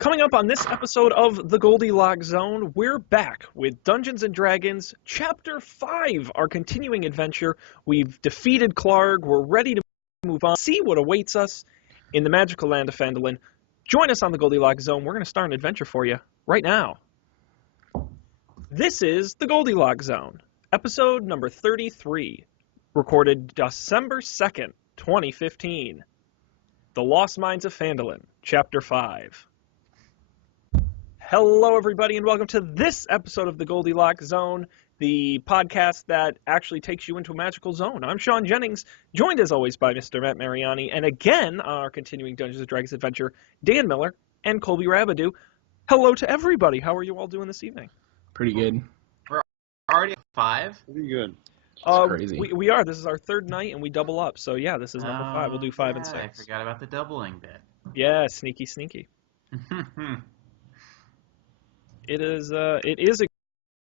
Coming up on this episode of the Goldilocks Zone, we're back with Dungeons & Dragons Chapter 5, our continuing adventure. We've defeated Clarg, we're ready to move on, see what awaits us in the magical land of Phandelver. Join us on the Goldilocks Zone. We're going to start an adventure for you right now. This is the Goldilocks Zone, episode number 33, recorded December 2nd, 2015. The Lost Mines of Phandelver, Chapter 5. Hello, everybody, and welcome to this episode of the Goldilocks Zone, the podcast that actually takes you into a magical zone. I'm Sean Jennings, joined as always by Mr. Matt Mariani, and again, on our continuing Dungeons & Dragons adventure, Dan Miller and Colby Rabidou. Hello to everybody. How are you all doing this evening? Pretty good. We're already at 5? Pretty good. Crazy. We are. This is our third night, and we double up. So, yeah, this is number 5. We'll do 5 and 6. I forgot about the doubling bit. Yeah, sneaky, sneaky. It is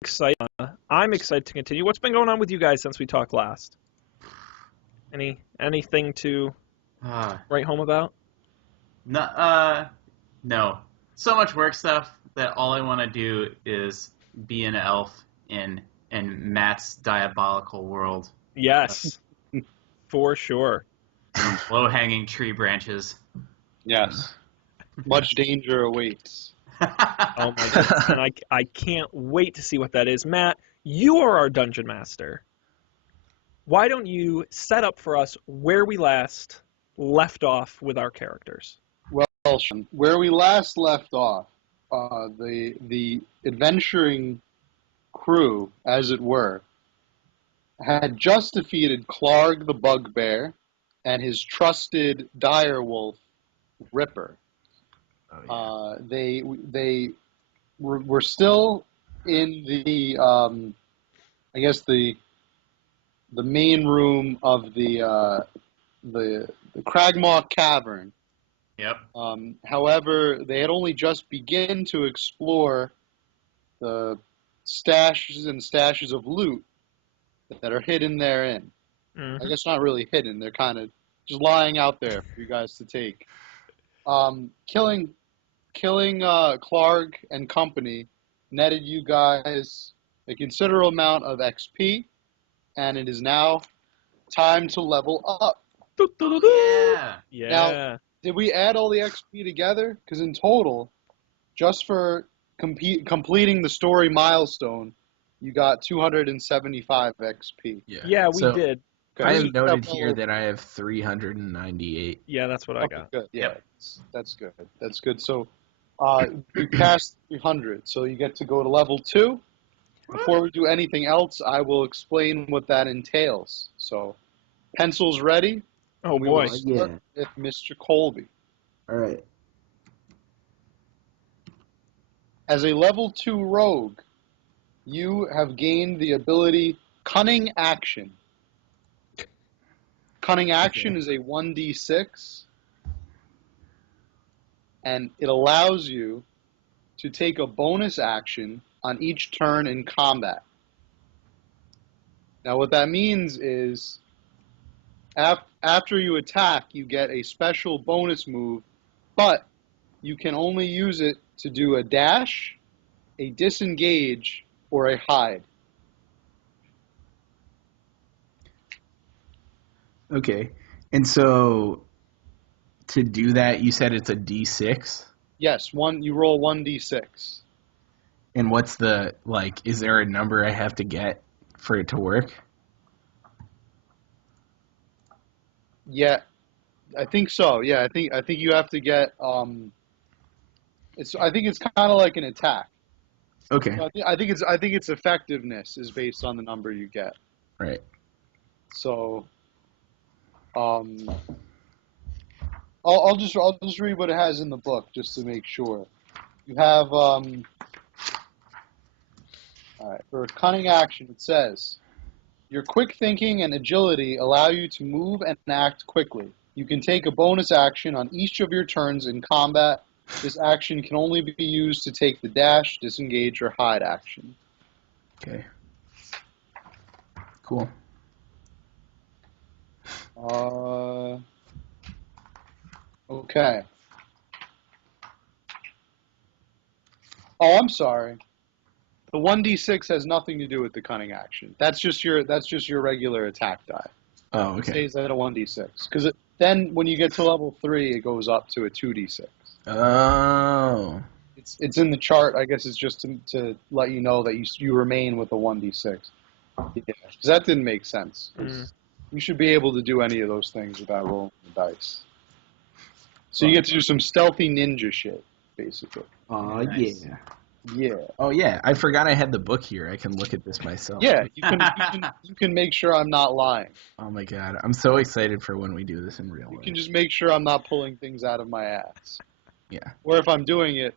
exciting. I'm excited to continue. What's been going on with you guys since we talked last? Anything to write home about? No. So much work stuff that all I want to do is be an elf in Matt's diabolical world. Yes, for sure. Low-hanging tree branches. Yes. Much danger awaits. Oh my goodness, and I can't wait to see what that is. Matt, you are our dungeon master. Why don't you set up for us where we last left off with our characters? Well, Sean, where we last left off, the adventuring crew, as it were, had just defeated Clarg the Bugbear and his trusted direwolf, Ripper. Oh, yeah. They were still in the I guess the main room of the Cragmaw Cavern. Yep. However, they had only just begun to explore the stashes of loot that are hidden therein. Mm-hmm. I guess not really hidden; they're kind of just lying out there for you guys to take. Killing Clarg and company netted you guys a considerable amount of XP, and it is now time to level up. Yeah. Now, did we add all the XP together? Because in total, just for completing the story milestone, you got 275 XP. Yeah, we did. I have noted here that I have 398. Yeah, that's what I Okay, got. good. Yeah, Yep. that's good. That's good. So, you passed 300, so you get to go to level 2. Before we do anything else, I will explain what that entails. So, pencils ready? Oh We will boy. start with Mr. Colby. All right. As a level 2 rogue, you have gained the ability Cunning Action. Cunning Action is a 1d6, and it allows you to take a bonus action on each turn in combat. Now, what that means is after you attack, you get a special bonus move, but you can only use it to do a dash, a disengage, or a hide. Okay. And so to do that, you said it's a D6? Yes, you roll 1d6. And what's the, is there a number I have to get for it to work? Yeah, I think so. Yeah, I think you have to get I think it's kind of like an attack. Okay. So I think its effectiveness is based on the number you get. Right. So I'll just read what it has in the book just to make sure. You have all right, for a cunning action it says your quick thinking and agility allow you to move and act quickly. You can take a bonus action on each of your turns in combat. This action can only be used to take the dash, disengage, or hide action. Okay. Cool. Okay. Oh, I'm sorry. The 1d6 has nothing to do with the cunning action. That's just your regular attack die. Oh, It okay. stays at a 1d6 because then when you get to level 3, it goes up to a 2d6. Oh. It's in the chart. I guess it's just to let you know that you remain with a 1d6. Yeah, 'cause that didn't make sense. 'Cause you should be able to do any of those things without rolling the dice. So you get to do some stealthy ninja shit, basically. Oh, Nice. yeah. Yeah. Oh, yeah. I forgot I had the book here. I can look at this myself. Yeah, you can make sure I'm not lying. Oh, my God. I'm so excited for when we do this in real You life. can just make sure I'm not pulling things out of my ass. Yeah. Or if I'm doing it,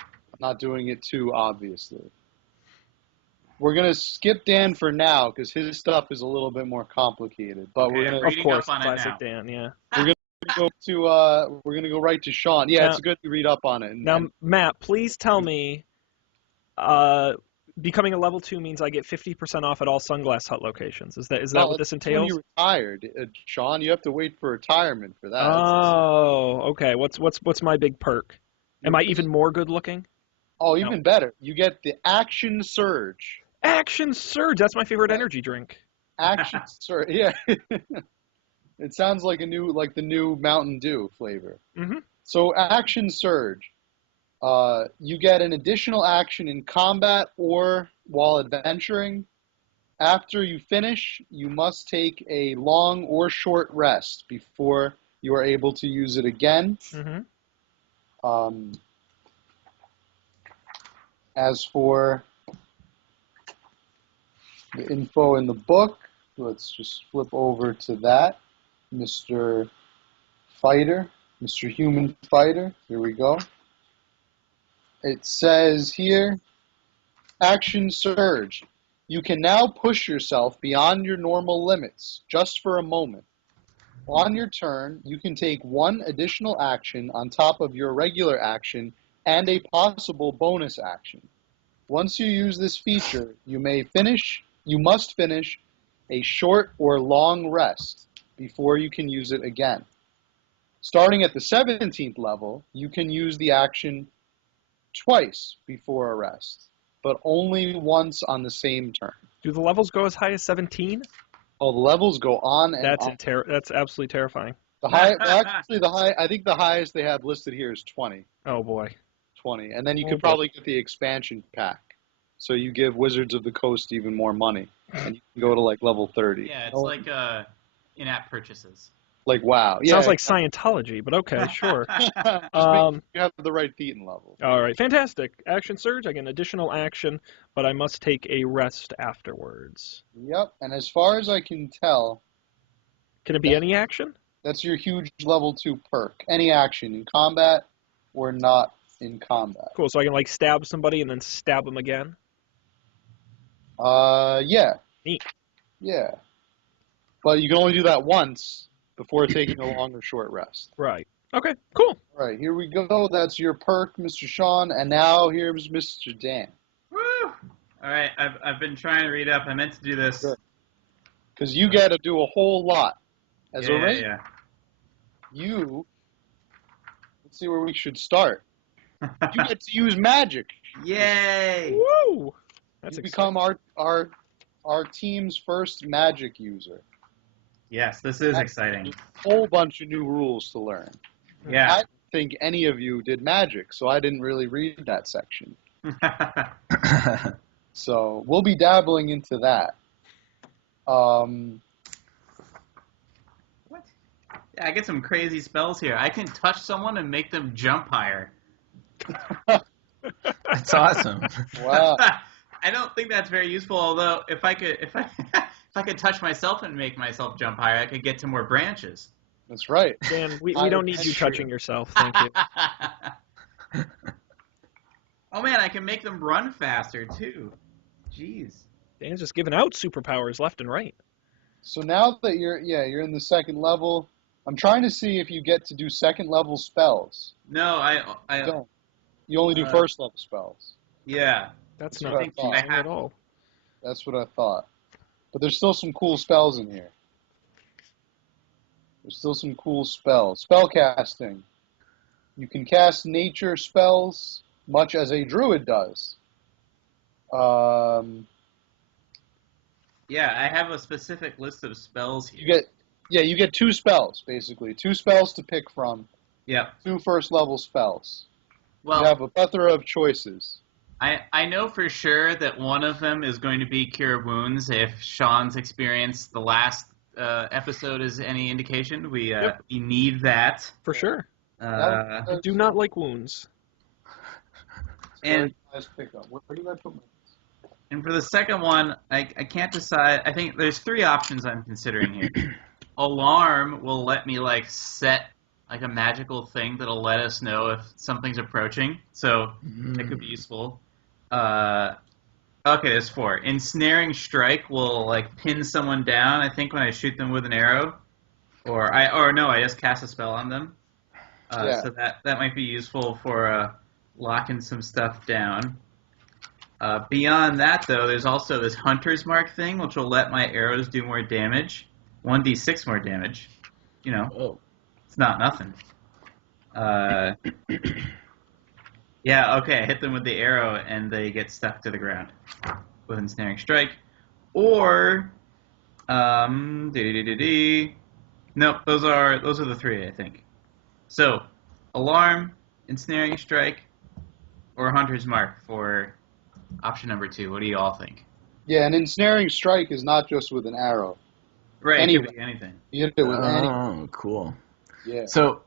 I'm not doing it too obviously. We're going to skip Dan for now because his stuff is a little bit more complicated. But Okay, we're I'm going to Of reading course, up on it classic now. Dan. Yeah. we're going to go right to Sean. Yeah, Now- it's good to read up on it. Now, Matt, please tell me, becoming a level 2 means I get 50% off at all Sunglass Hut locations. Is that what this When entails? you retired, Sean, you have to wait for retirement for that. Oh, okay. What's my big perk? Am I even more good looking? Oh, even better. You get the Action Surge. Action Surge. That's my favorite energy drink. Action Surge. Yeah. It sounds like the new Mountain Dew flavor. Mm-hmm. So Action Surge. You get an additional action in combat or while adventuring. After you finish, you must take a long or short rest before you are able to use it again. Mm-hmm. As for the info in the book, let's just flip over to that. Mr. Fighter, Mr. Human Fighter, here we go. It says here, Action Surge. You can now push yourself beyond your normal limits, just for a moment. On your turn, you can take one additional action on top of your regular action and a possible bonus action. Once you use this feature, you must finish a short or long rest before you can use it again. Starting at the 17th level, you can use the action twice before a rest, but only once on the same turn. Do the levels go as high as 17? Oh, the levels go on and That's on. That's absolutely terrifying. I think the highest they have listed here is 20. Oh boy. 20. And then you Oh, could boy. probably get the expansion pack. So you give Wizards of the Coast even more money. And you can go to like level 30. Yeah, it's like in-app purchases. Like, wow. Yeah, Sounds like Scientology, but okay, sure. you have the right Thetan level. All right, fantastic. Action Surge, I get an additional action, but I must take a rest afterwards. Yep. And as far as I can tell, Can it be any action? that's your huge level 2 perk. Any action in combat or not in combat. Cool, so I can like stab somebody and then stab them again? Yeah. Neat. Yeah. But you can only do that once before taking a long or short rest. Right. Okay, cool. All right, here we go. That's your perk, Mr. Sean. And now here's Mr. Dan. Woo! All right, I've been trying to read up. I meant to do this. Good. Because you got to do a whole lot. As a ranger, let's see where we should start. You get to use magic. Yay! Woo! That's You exciting. become our team's first magic user. Yes, this is exciting. A whole bunch of new rules to learn. Yeah. I don't think any of you did magic, so I didn't really read that section. So we'll be dabbling into that. What? Yeah, I get some crazy spells here. I can touch someone and make them jump higher. That's awesome. Wow. I don't think that's very useful. Although, if I could touch myself and make myself jump higher, I could get to more branches. That's right. Dan, we I don't need you adventure. touching yourself, thank you. Oh man, I can make them run faster too. Jeez. Dan's just giving out superpowers left and right. So now that you're in the second level, I'm trying to see if you get to do second level spells. No, I You don't. You only do Uh, first level spells. yeah. That's That's not what I confusing thought. at all. That's what I thought. But there's still some cool spells in here. There's still some cool spells. Spell casting. You can cast nature spells much as a druid does. Um, Yeah, I have a specific list of spells you here. get 2 spells, basically. 2 spells to pick from, Yep. 2 first-level spells. Well, You have a plethora of choices. I know for sure that one of them is going to be Cure Wounds. If Sean's experience the last episode is any indication, we need that. For sure. I do not like wounds. And Nice pickup. Where did I put my... And for the second one, I can't decide. I think there's 3 options I'm considering here. Alarm will let me set a magical thing that'll let us know if something's approaching, so it could be useful. Okay, there's 4. Ensnaring Strike will pin someone down. I think when I shoot them with an arrow, I just cast a spell on them. So that might be useful for locking some stuff down. Beyond that, though, there's also this Hunter's Mark thing, which will let my arrows do more damage. 1d6 more damage. It's not nothing. Yeah, okay, I hit them with the arrow, and they get stuck to the ground with Ensnaring Strike. Or, nope, those are the 3, I think. So, Alarm, Ensnaring Strike, or Hunter's Mark for option number 2. What do you all think? Yeah, an ensnaring strike is not just with an arrow. Right, it could be anything. You hit it with any. Oh, cool. Yeah. So,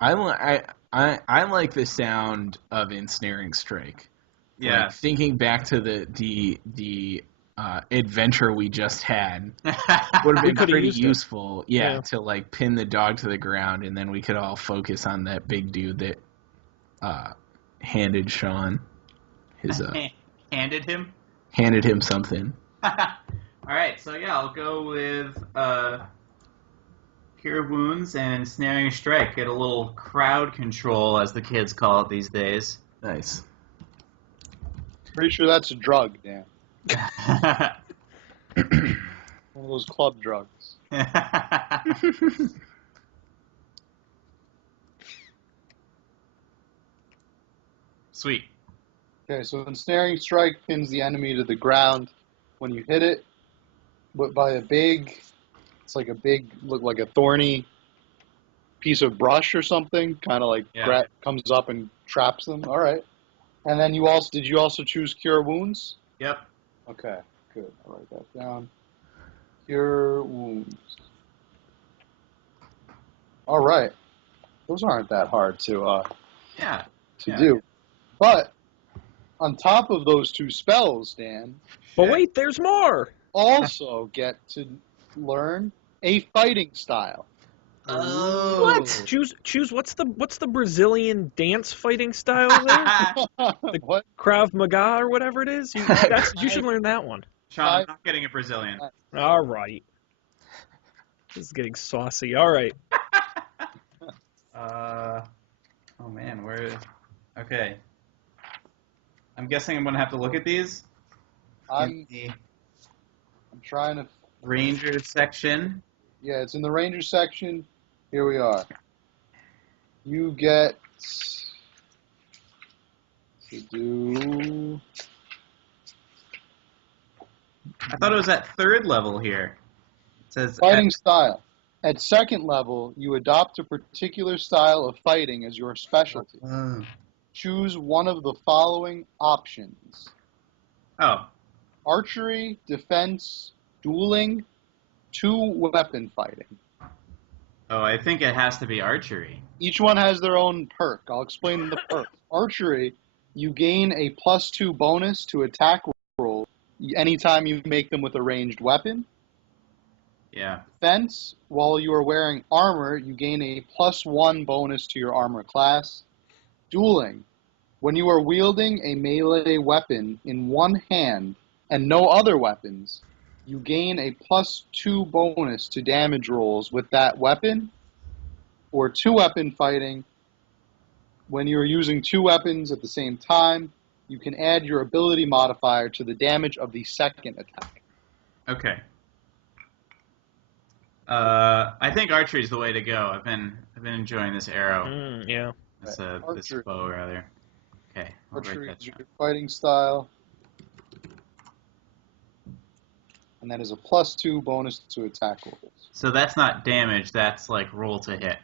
I like the sound of ensnaring strike. Yeah. Thinking back to the adventure we just had, would have been pretty useful. Yeah, to pin the dog to the ground, and then we could all focus on that big dude that handed Sean his handed him something. All right, so yeah, I'll go with Cure Wounds and Ensnaring Strike. Get a little crowd control, as the kids call it these days. Nice. Pretty sure that's a drug, Dan. One of those club drugs. Sweet. Okay, so ensnaring strike pins the enemy to the ground. When you hit it, but by it's like a big, look like a thorny piece of brush or something, kind of comes up and traps them. All right. And then did you also choose Cure Wounds? Yep. Okay, good. I'll write that down. Cure Wounds. All right. Those aren't that hard to do. But on top of those 2 spells, Dan. But wait, there's more. Also get to learn a fighting style. Oh. What? Choose what's the Brazilian dance fighting style there? What? Krav Maga or whatever it is? You should learn that one. Sean, I'm not getting a Brazilian. All right. This is getting saucy. All right. Oh man, okay. I'm guessing I'm gonna have to look at these. I'm trying to... Ranger section. Yeah, it's in the Ranger section. Here we are. You get to do... I thought it was at 3rd level here. It says fighting style. At 2nd level, you adopt a particular style of fighting as your specialty. Choose one of the following options. Oh. Archery, defense, dueling, 2-weapon fighting. Oh, I think it has to be archery. Each one has their own perk. I'll explain the perk. Archery, you gain a +2 bonus to attack roll anytime you make them with a ranged weapon. Yeah. Defense, while you are wearing armor, you gain a +1 bonus to your armor class. Dueling, when you are wielding a melee weapon in one hand and no other weapons, you gain a +2 bonus to damage rolls with that weapon. Or 2-weapon fighting, when you are using 2 weapons at the same time, you can add your ability modifier to the damage of the second attack. Okay. I think archery is the way to go. I've been enjoying this arrow. Yeah. This bow rather. Okay. Archery is your fighting style. And that is a +2 bonus to attack rolls. So that's not damage, that's like roll to hit.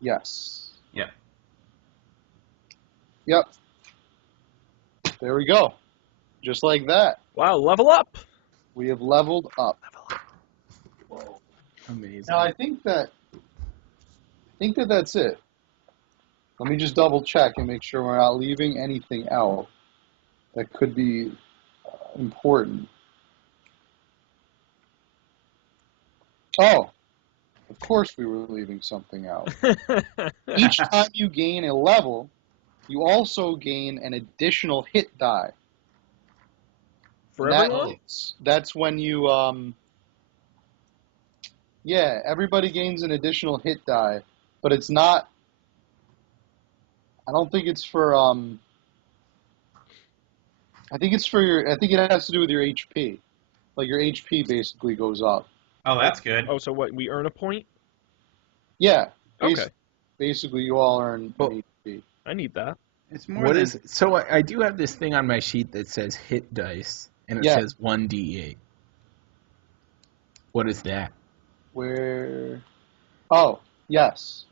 Yes. Yep. Yep. There we go. Just like that. Wow, level up. We have leveled up. Whoa. Amazing. Now I think that's it. Let me just double check and make sure we're not leaving anything out that could be important. Oh, of course we were leaving something out. Each time you gain a level, you also gain an additional hit die. For everyone? That's when you, everybody gains an additional hit die, but it's not, I don't think it's for, I think it has to do with your HP. Like your HP basically goes up. Oh, that's good. Oh, so what, we earn a point? Yeah. Okay. Basically, you all earn an HP. I need that. It's more So I do have this thing on my sheet that says hit dice, and it says 1d8. What is that? Where? Oh, yes.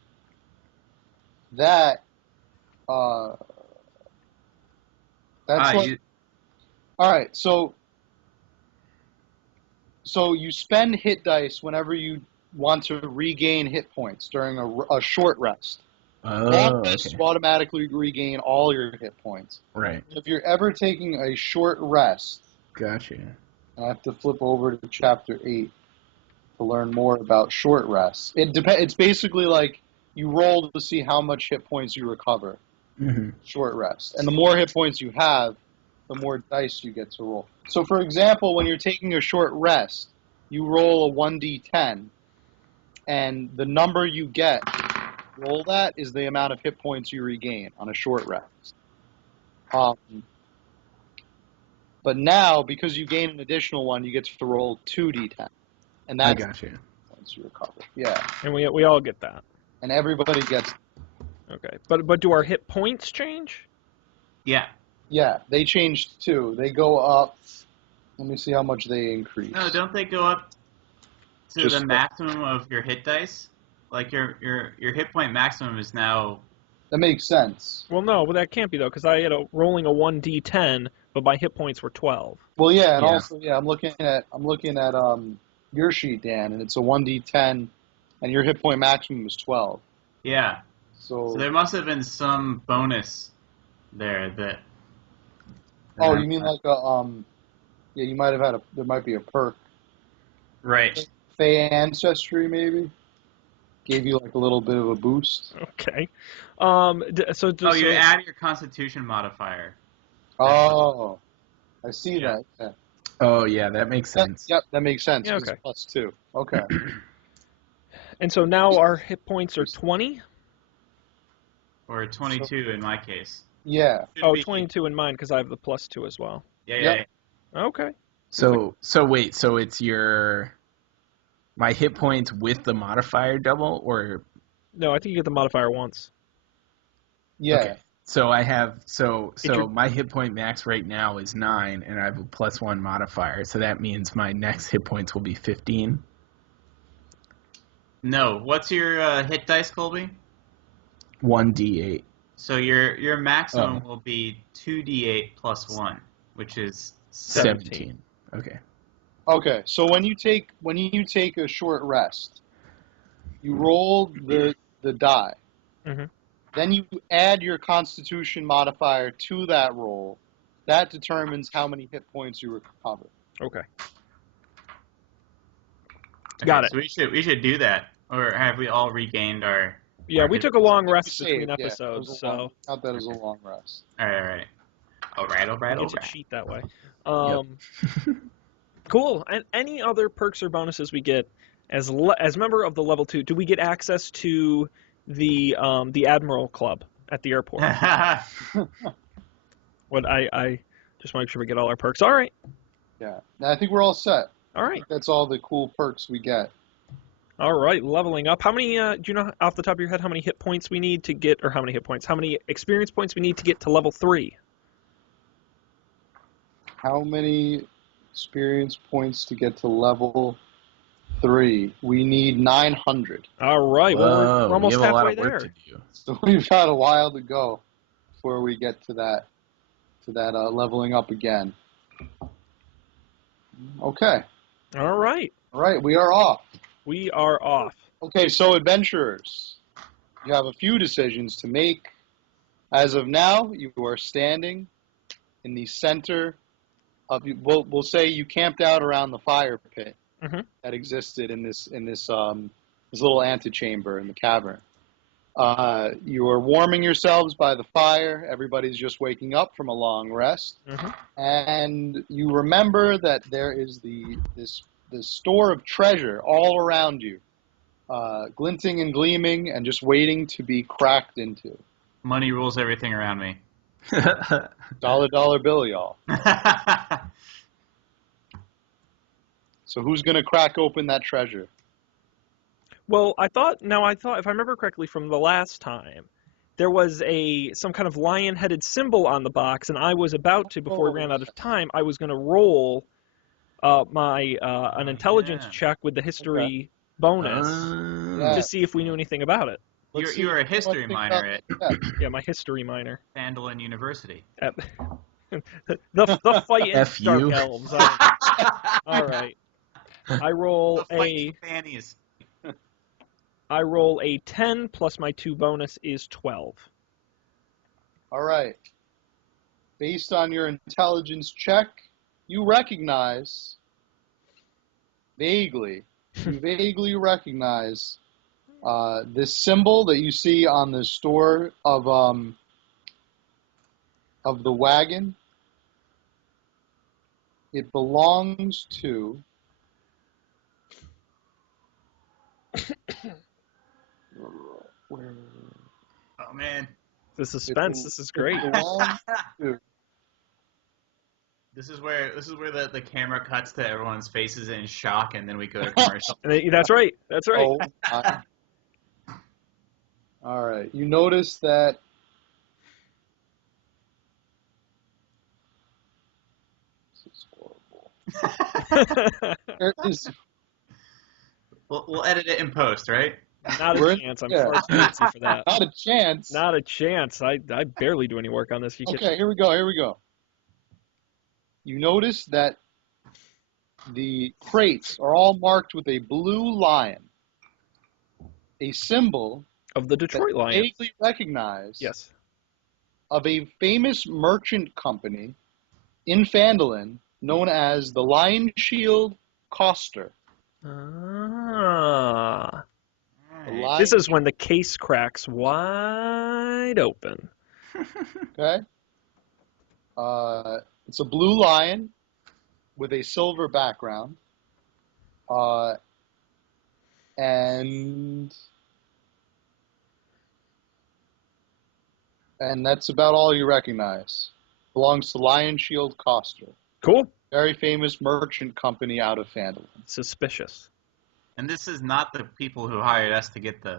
That. That's what. All right, so you spend hit dice whenever you want to regain hit points during a short rest. Oh, okay. You automatically regain all your hit points. Right. If you're ever taking a short rest, gotcha. I have to flip over to chapter 8 to learn more about short rests. It's basically like you roll to see how much hit points you recover. Mm-hmm. Short rest, and the more hit points you have, the more dice you get to roll. So, for example, when you're taking a short rest, you roll a 1d10, and the number you get, roll that, is the amount of hit points you regain on a short rest. But now, because you gain an additional one, you get to roll 2d10, and that's I got you. Once you recover, yeah. And we all get that. And everybody gets. Okay, but do our hit points change? Yeah. Yeah, they changed too. They go up. Let me see how much they increase. No, don't they go up to the maximum of your hit dice? Like your hit point maximum is now. That makes sense. Well, no, but that can't be though, because I had rolling a 1d10, but my hit points were 12. Well, yeah, and also I'm looking at your sheet, Dan, and it's a 1d10, and your hit point maximum is 12. Yeah. So there must have been some bonus there that. Oh, you mean like a Yeah, you might have had there might be a perk. Right. Fey Ancestry maybe gave you like a little bit of a boost. Okay. You add your Constitution modifier. Oh, I see that. Yeah. Oh yeah, that makes sense. Yep, that makes sense. Yeah, okay. It's +2. Okay. And so now our hit points are 20? Or 22 in my case. Yeah. Oh, 22 in mine because I have the +2 as well. Yeah. Okay. So wait, so it's my hit points with the modifier double, or? No, I think you get the modifier once. Yeah. Okay. So I have my hit point max right now is 9, and I have a +1 modifier. So that means my next hit points will be 15. No, what's your hit dice, Colby? 1d8. So your maximum will be 2d8 plus 1, which is 17. Okay. Okay. So when you take a short rest, you roll the die. Mm-hmm. Then you add your Constitution modifier to that roll. That determines how many hit points you recover. Okay. Okay, Got it. So we should do that, or have we all regained our? Yeah, we took a long rest between Saved, episodes, count that as a long rest. All right. Get to cheat that way. Cool. And any other perks or bonuses we get as member of the level 2? Do we get access to the Admiral Club at the airport? What I just want to make sure we get all our perks. All right. Yeah. Now I think we're all set. All right. That's all the cool perks we get. All right, leveling up. How many, do you know off the top of your head how many hit points we need to get, or how many hit points, how many experience points we need to get to level 3? How many experience points to get to level 3? We need 900. All right, well, we're almost we have halfway a lot of work there. to do. So we've got a while to go before we get to that leveling up again. Okay. All right. All right, we are off. We are off. Okay, so adventurers, you have a few decisions to make. As of now, you are standing in the center of. We'll say you camped out around the fire pit that existed in this little antechamber in the cavern. You are warming yourselves by the fire. Everybody's just waking up from a long rest, and you remember that there is this store of treasure all around you, glinting and gleaming, and just waiting to be cracked into. Money rules everything around me. Dollar bill, y'all. So who's gonna crack open that treasure? Well, I thought, if I remember correctly from the last time, there was some kind of lion-headed symbol on the box, and I was about to, before we ran out of time, I was going to roll an intelligence check with the history bonus to see if we knew anything about it. You were a history minor Yeah, my history minor. Phandelver University. The fight in F Dark you. Elves. All right. I roll a 10 plus my 2 bonus is 12. All right. Based on your intelligence check, you recognize vaguely recognize this symbol that you see on the store of the wagon. It belongs to Oh man, The suspense. This is great. This is where the camera cuts to everyone's faces in shock, and then we go to commercial. That's right. That's right. Oh, all right. You notice that this is horrible. There is We'll edit it in post, right? Not a chance. I'm far too fancy for that. not a chance. Not a chance. I barely do any work on this. Okay, here we go. You notice that the crates are all marked with a blue lion, a symbol of the Detroit that Lions. vaguely recognized Yes. of a famous merchant company in Phandelver known as the Lion Shield Coster. Ah. This is when the case cracks wide open. Okay. It's a blue lion with a silver background. And that's about all you recognize. Belongs to Lion Shield Coster. Cool. Very famous merchant company out of Phandelver. Suspicious. And this is not the people who hired us to get the.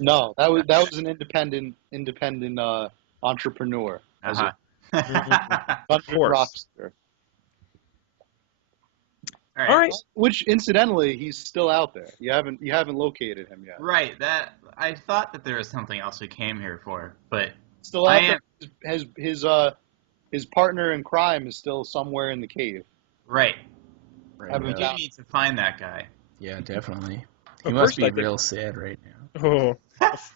No, that was an independent entrepreneur. Uh-huh. Rockster. All right. Which incidentally, he's still out there. You haven't located him yet. Right. That I thought that there was something else we came here for, but Still out there. His partner in crime is still somewhere in the cave. Right. Right. We do need to find that guy. Yeah, definitely. But He must first, be real sad right now. Oh.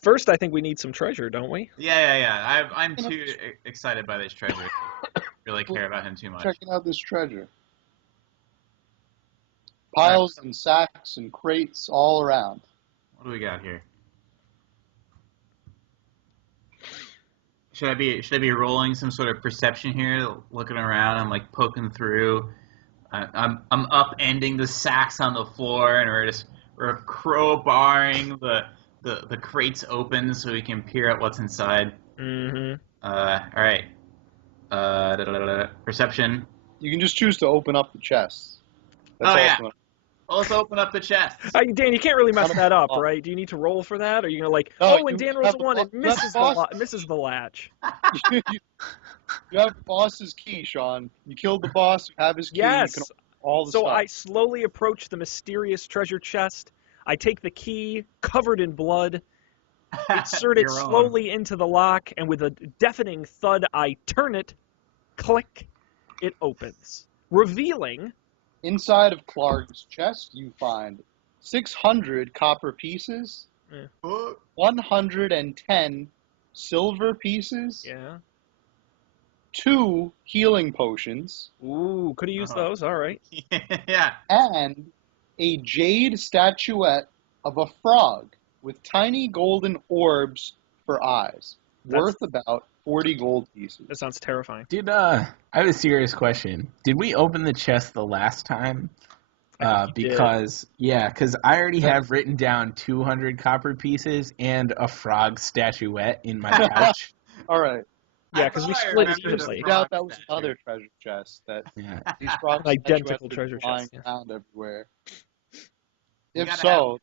First, I think we need some treasure, don't we? Yeah. I'm too excited by this treasure to really care about him too much. Checking out this treasure. Piles and sacks and crates all around. What do we got here? Should I be rolling some sort of perception here, looking around? I'm like poking through. I'm upending the sacks on the floor, and we're crowbarring the crates open so we can peer at what's inside. Mm-hmm. All right. Perception. You can just choose to open up the chests. Oh, yeah. let's open up the chest. Dan, you can't really mess that up, right? Do you need to roll for that? Or are you gonna and Dan rolls a 1 and misses the latch? You have the boss's key, Sean. You killed the boss. You have his key. Yes. You can all the So stuff. I slowly approach the mysterious treasure chest. I take the key, covered in blood, insert it slowly into the lock, and with a deafening thud, I turn it. Click. It opens, revealing. Inside of Clark's chest, you find 600 copper pieces, 110 silver pieces, 2 healing potions. Ooh, could have used those. All right. Yeah. And a jade statuette of a frog with tiny golden orbs for eyes, worth about 40 gold pieces. That sounds terrifying. I have a serious question. Did we open the chest the last time? Because I already have written down 200 copper pieces and a frog statuette in my pouch. All right. Yeah, because we split it evenly. I doubt that was another treasure chest. These frogs identical treasure flying chests around everywhere. If so,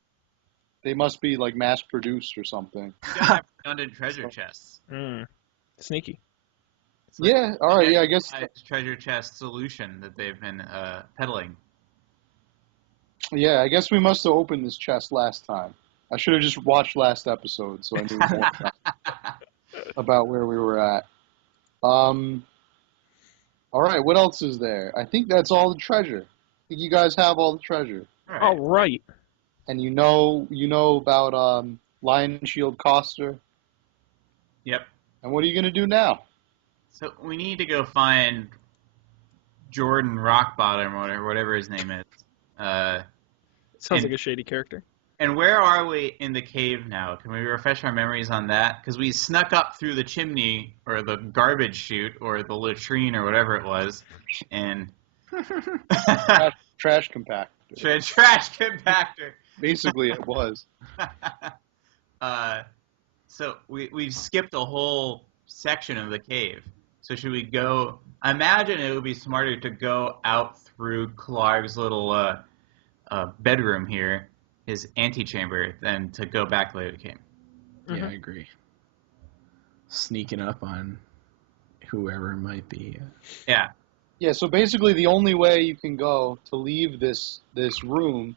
they must be like mass produced or something. You gotta have redundant treasure chests. Sneaky. Yeah. All right. Yeah. I guess treasure chest solution that they've been peddling. Yeah. I guess we must have opened this chest last time. I should have just watched last episode so I knew more about where we were at. All right. What else is there? I think that's all the treasure. I think you guys have all the treasure. All right. And you know about Lion Shield Coster. Yep. And what are you gonna do now? So we need to go find Jordan Rockbottom or whatever his name is. Sounds like a shady character. And where are we in the cave now? Can we refresh our memories on that? Because we snuck up through the chimney or the garbage chute or the latrine or whatever it was, and trash compactor. Trash compactor. Basically, it was. So we've skipped a whole section of the cave. So should we go? I imagine it would be smarter to go out through Clark's little bedroom here, his antechamber, than to go back the way we came. Yeah, I agree. Sneaking up on whoever might be. Yeah. Yeah, so basically the only way you can go to leave this room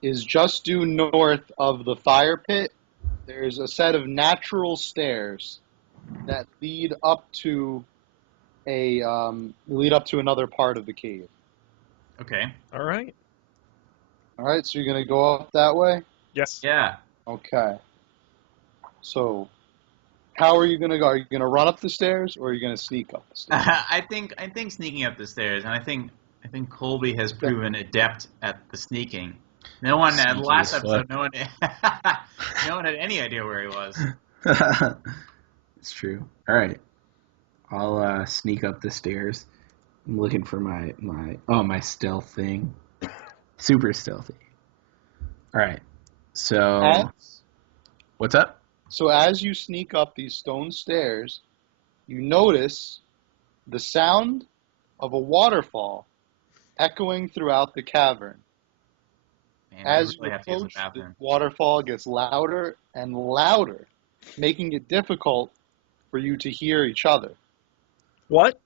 is just due north of the fire pit. There's a set of natural stairs that lead up to another part of the cave. Okay. All right. All right, so you're going to go up that way? Yes. Yeah. Okay. So how are you going to go? Are you going to run up the stairs or are you going to sneak up the stairs? I think sneaking up the stairs, and I think Colby has proven adept at the sneaking. No one at last episode. No one had any idea where he was. It's true. All right, I'll sneak up the stairs. I'm looking for my stealth thing. Super stealthy. All right. So what's up? So as you sneak up these stone stairs, you notice the sound of a waterfall echoing throughout the cavern. Man, as really you approach, the waterfall gets louder and louder, making it difficult for you to hear each other. What?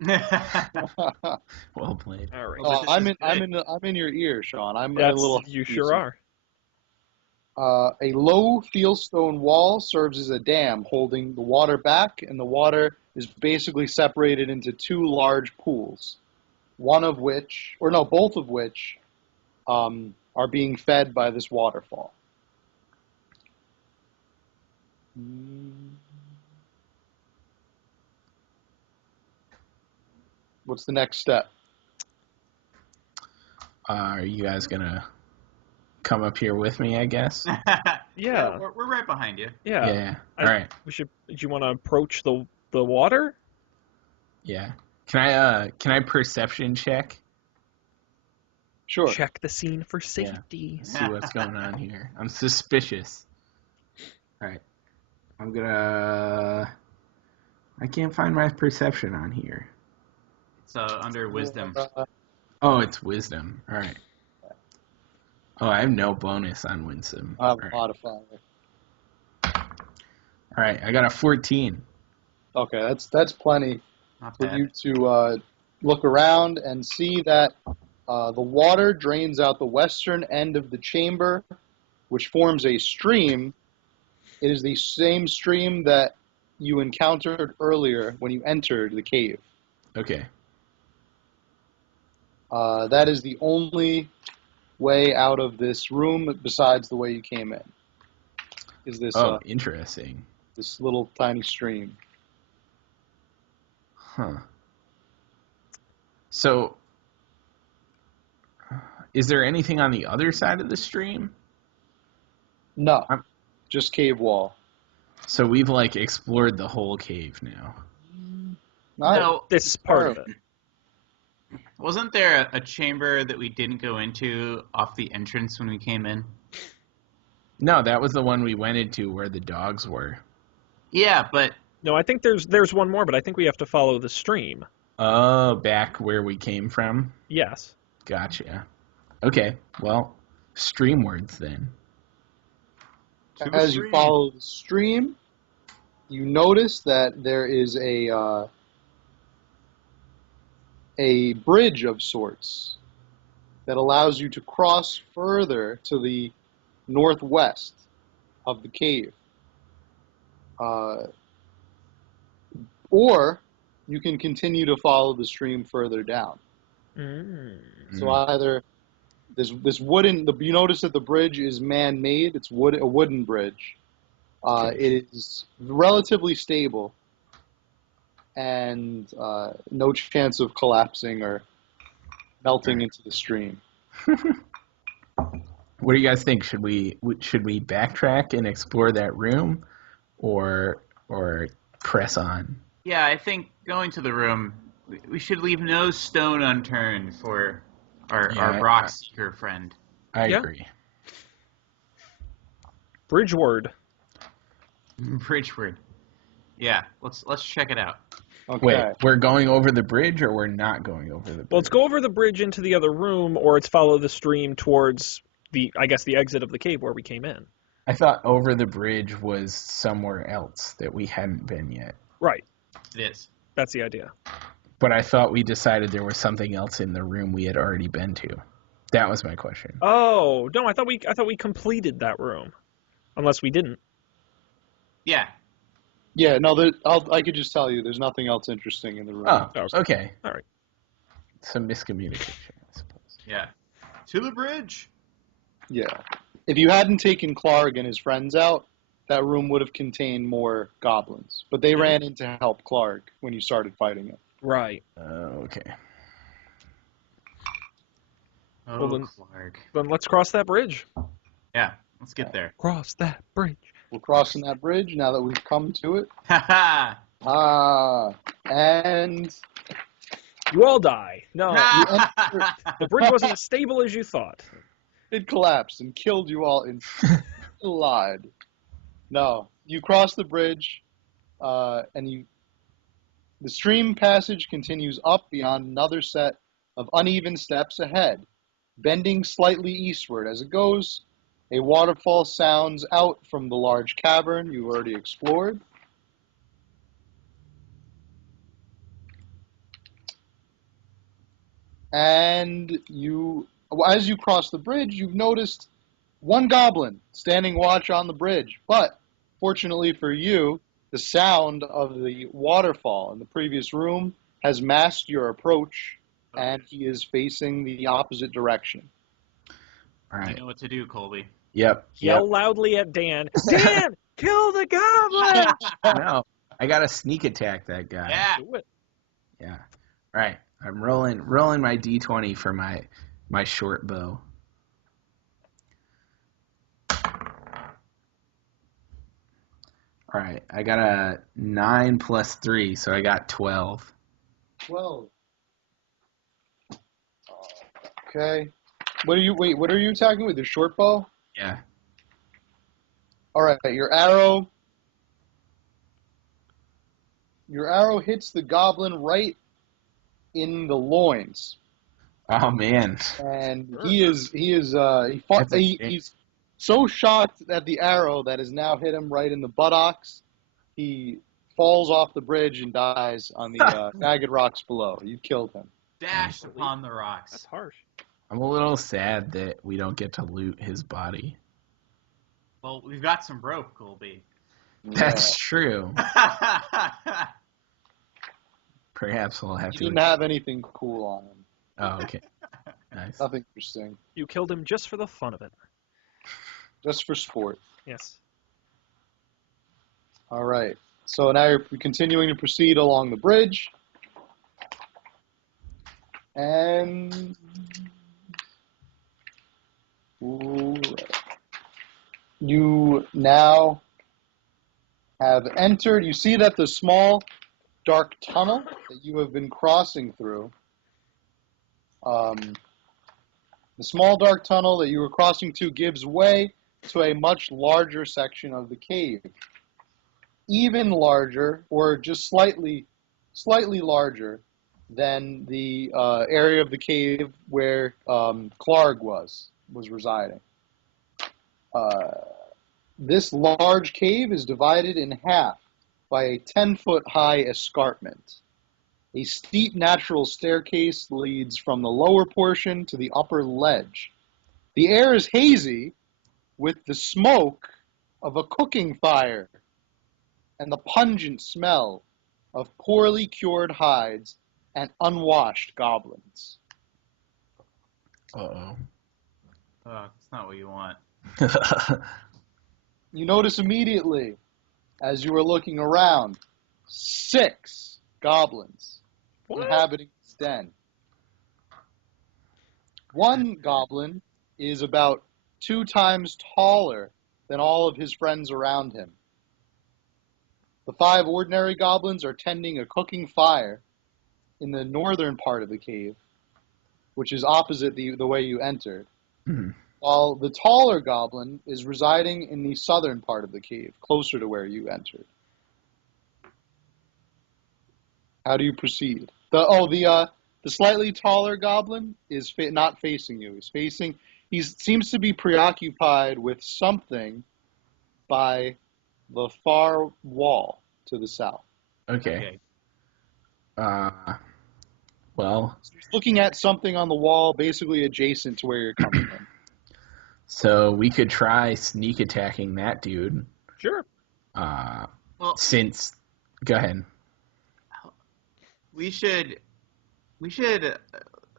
Well played. All right. I'm in your ear, Sean. I'm a little. You sure are. A low fieldstone wall serves as a dam, holding the water back, and the water is basically separated into 2 large pools. Both of which are being fed by this waterfall. What's the next step? Are you guys gonna come up here with me, I guess? Yeah. We're right behind you. Yeah. All right. Do you want to approach the water? Yeah. Can I perception check? Sure. Check the scene for safety. Yeah. See what's going on here. I'm suspicious. All right. I can't find my perception on here. It's under wisdom. Oh, it's wisdom. All right. Oh, I have no bonus on Winsome. I have a modifier. All right, I got a 14. Okay, that's plenty Not for bad. you to look around and see that the water drains out the western end of the chamber, which forms a stream. It is the same stream that you encountered earlier when you entered the cave. Okay. That is the only way out of this room besides the way you came in. Is this interesting. this little tiny stream. Huh. So, is there anything on the other side of the stream? No, just cave wall. So we've, like, explored the whole cave now. No, This is part of it. wasn't there a chamber that we didn't go into off the entrance when we came in? No, that was the one we went into where the dogs were. Yeah, but... No, I think there's one more, but I think we have to follow the stream. Oh, back where we came from? Yes. Gotcha. Okay, well, streamwards then. As you follow the stream, you notice that there is a bridge of sorts that allows you to cross further to the northwest of the cave. Or you can continue to follow the stream further down. So either this wooden, you notice that the bridge is man-made. It's a wooden bridge. It is relatively stable and no chance of collapsing or melting into the stream. What do you guys think? Should we backtrack and explore that room, or press on? Yeah, I think going to the room, we should leave no stone unturned for our rock seeker friend. I agree. Bridgeward. Bridgeward. Yeah, let's check it out. Okay. Wait, we're going over the bridge, or we're not going over the bridge? Well, let's go over the bridge into the other room, or it's follow the stream towards the exit of the cave where we came in. I thought over the bridge was somewhere else that we hadn't been yet. Right. It is. That's the idea. But I thought we decided there was something else in the room we had already been to. That was my question. Oh, no, I thought we completed that room. Unless we didn't. Yeah. Yeah, no, I could just tell you there's nothing else interesting in the room. Oh, okay. All right. Some miscommunication, I suppose. Yeah. To the bridge. Yeah. If you hadn't taken Clark and his friends out, that room would have contained more goblins. But they ran in to help Clark when you started fighting him. Right. Okay. Oh, Well, then- Clark. Then let's cross that bridge. Yeah, let's get there. Cross that bridge. We're crossing that bridge now that we've come to it. Ha And You all die. No, ha! the bridge wasn't as stable as you thought. it collapsed and killed you all in lied. No, you cross the bridge, and the stream passage continues up beyond another set of uneven steps ahead, bending slightly eastward. As it goes, a waterfall sounds out from the large cavern you already explored. And as you cross the bridge, you've noticed one goblin standing watch on the bridge. But fortunately for you, the sound of the waterfall in the previous room has masked your approach, and he is facing the opposite direction. All right. You know what to do, Colby. Yep. Yell loudly at Dan. Dan, kill the goblin! No, I got to sneak attack that guy. Yeah. Do it. Yeah. All right. I'm rolling my d20 for my short bow. All right. I got a 9 plus 3, so I got 12. 12. Okay. What are you attacking with? Your short bow? Yeah. All right. Your arrow hits the goblin right in the loins. Oh man. And he's so shocked at the arrow that has now hit him right in the buttocks. He falls off the bridge and dies on the jagged rocks below. You killed him. Dashed upon the rocks. That's harsh. I'm a little sad that we don't get to loot his body. Well, we've got some rope, Colby. That's true. Perhaps we'll have He to. didn't have anything cool on him. Oh, okay. Nice. Nothing interesting. You killed him just for the fun of it. Just for sport. Yes. All right. So now you're continuing to proceed along the bridge. And you now have entered. You see that the small, dark tunnel that you have been crossing through, the small, dark tunnel that you were crossing to gives way to a much larger section of the cave. Even larger, or just slightly larger than the area of the cave where Clark was residing. This large cave is divided in half by a 10-foot-high escarpment. A steep natural staircase leads from the lower portion to the upper ledge. The air is hazy with the smoke of a cooking fire and the pungent smell of poorly cured hides and unwashed goblins. Uh-oh. Oh, that's not what you want. You notice immediately, as you are looking around, 6 goblins inhabiting this den. One goblin is about 2 times taller than all of his friends around him. The 5 ordinary goblins are tending a cooking fire in the northern part of the cave, which is opposite the way you entered, while the taller goblin is residing in the southern part of the cave, closer to where you entered. How do you proceed? The slightly taller goblin is not facing you. He seems to be preoccupied with something by the far wall to the south. Okay. Well. He's looking at something on the wall, basically adjacent to where you're coming from. So we could try sneak attacking that dude. Sure. Go ahead. We should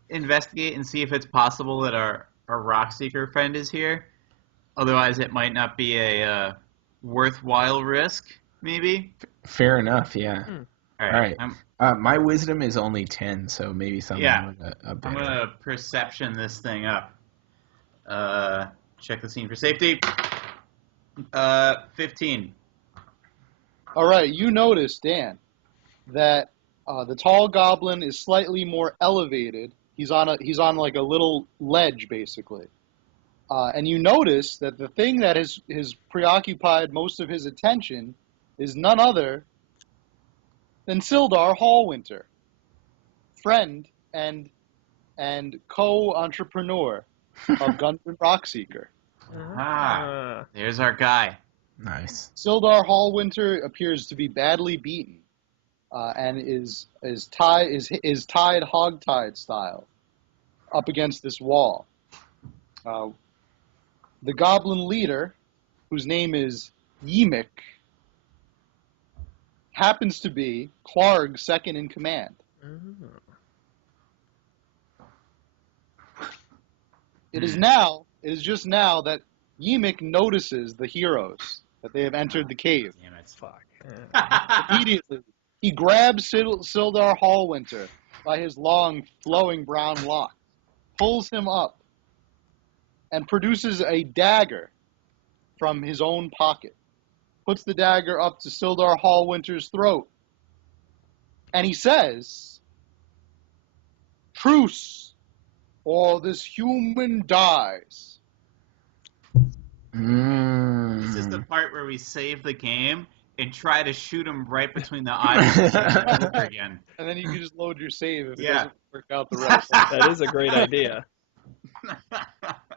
investigate and see if it's possible that our rock seeker friend is here. Otherwise, it might not be a worthwhile risk. Maybe. Fair enough. Yeah. All right. My wisdom is only 10, so maybe something with a better. I'm gonna perception this thing up. Check the scene for safety. 15. All right, you notice, Dan, that the tall goblin is slightly more elevated. He's on like a little ledge, basically. And you notice that the thing that has preoccupied most of his attention is none other than Sildar Hallwinter, friend and co-entrepreneur of Gunman Rockseeker. There's our guy. Nice. Sildar Hallwinter appears to be badly beaten, and is tied hogtied style up against this wall. The goblin leader, whose name is Yimik, happens to be Clark's second in command. It is just now that Yimik notices the heroes, that they have entered the cave. Damn it, fuck. Immediately, he grabs Sildar Hallwinter by his long, flowing brown locks, pulls him up, and produces a dagger from his own pocket. Puts the dagger up to Sildar Hallwinter's throat. And he says, "Truce, or this human dies." This is the part where we save the game and try to shoot him right between the eyes over again. And then you can just load your save if it Yeah. doesn't work out the rest. That is a great idea.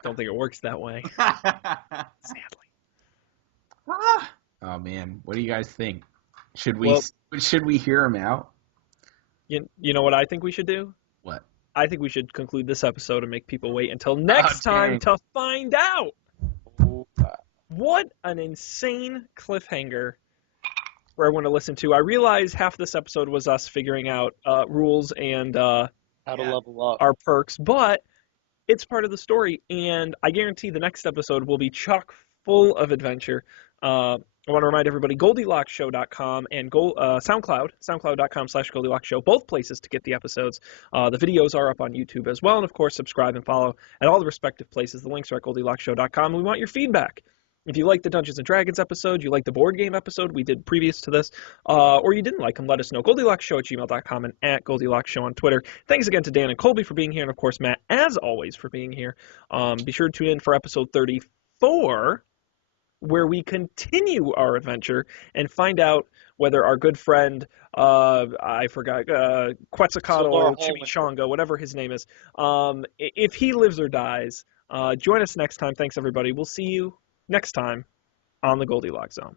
Don't think it works that way. Sadly. Oh man, what do you guys think? Should we hear him out? You know what I think we should do? What? I think we should conclude this episode and make people wait until next time to find out. What an insane cliffhanger for everyone to listen to. I realize half this episode was us figuring out rules and How to level up. our perks, but it's part of the story, and I guarantee the next episode will be chock full of adventure. I want to remind everybody, GoldilocShow.com and SoundCloud, SoundCloud.com/GoldilocShow, both places to get the episodes. The videos are up on YouTube as well, and of course, subscribe and follow at all the respective places. The links are at GoldilocShow.com. We want your feedback. If you like the Dungeons & Dragons episode, you like the board game episode we did previous to this, or you didn't like them, let us know. GoldilocksShow@gmail.com and at GoldilocksShow on Twitter. Thanks again to Dan and Colby for being here, and of course, Matt, as always, for being here. Be sure to tune in for episode 34, where we continue our adventure and find out whether our good friend, I forgot, Quetzalcoatl or Chimichanga, whatever his name is, if he lives or dies. Join us next time. Thanks, everybody. We'll see you next time on the Goldilocks Zone.